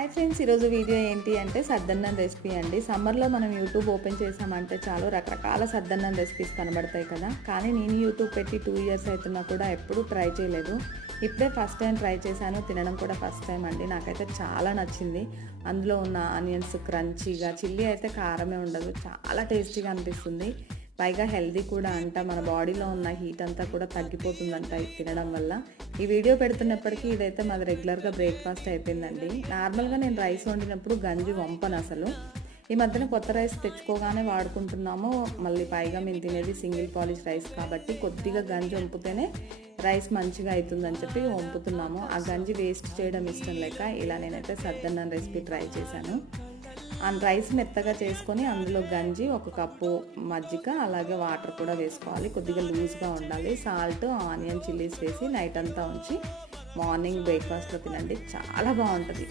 Hi friends, ఈరోజు video ఏంటి అంటే సద్దన్నం రెసిపీ అండి. సమ్మర్లో మనం యూట్యూబ్ ఓపెన్ చేసామంటే చాలు రకరకాల సద్దన్నం రెసిపీస్ కనబడతాయి కదా. కానీ నేను యూట్యూబ్ పెట్టి 2 ఇయర్స్ అవుతున్నా కూడా ఎప్పుడూ ట్రై చేయలేదు. ఇప్పుడే ఫస్ట్ టైం ట్రై చేశాను. తినడం కూడా ఫస్ట్ టైం అండి. నాకైతే చాలా నచ్చింది. అందులో ఉన్న ఆనియన్స్ క్రంచీగా, చిల్లీ అయితే కారమే ఉండదు, చాలా టేస్టీగా అనిపిస్తుంది. పైగా హెల్దీ కూడా అంట. మన బాడీలో ఉన్న హీట్ అంతా కూడా తగ్గిపోతుందంట ఇది తినడం వల్ల. ఈ వీడియో పెడుతున్నప్పటికీ ఇదైతే మాది రెగ్యులర్గా బ్రేక్ఫాస్ట్ అయిపోయిందండి. నార్మల్గా నేను రైస్ వండినప్పుడు గంజి వంపను అసలు. ఈ మధ్యన కొత్త రైస్ తెచ్చుకోగానే వాడుకుంటున్నాము. మళ్ళీ పైగా మేము తినేది సింగిల్ పాలిష్ రైస్ కాబట్టి కొద్దిగా గంజి వంపితేనే రైస్ మంచిగా అవుతుందని చెప్పి వంపుతున్నాము. ఆ గంజి వేస్ట్ చేయడం ఇష్టం లేక ఇలా నేనైతే సద్దన్నం రెసిపీ ట్రై చేశాను. ఆ రైస్ మెత్తగా చేసుకొని అందులో గంజి, 1 కప్పు మజ్జిగ, అలాగే వాటర్ కూడా వేసుకోవాలి. కొద్దిగా లూజ్గా ఉండాలి. సాల్ట్, ఆనియన్, చిల్లీస్ వేసి నైట్ అంతా ఉంచి మార్నింగ్ బ్రేక్ఫాస్ట్లో తినండి, చాలా బాగుంటుంది.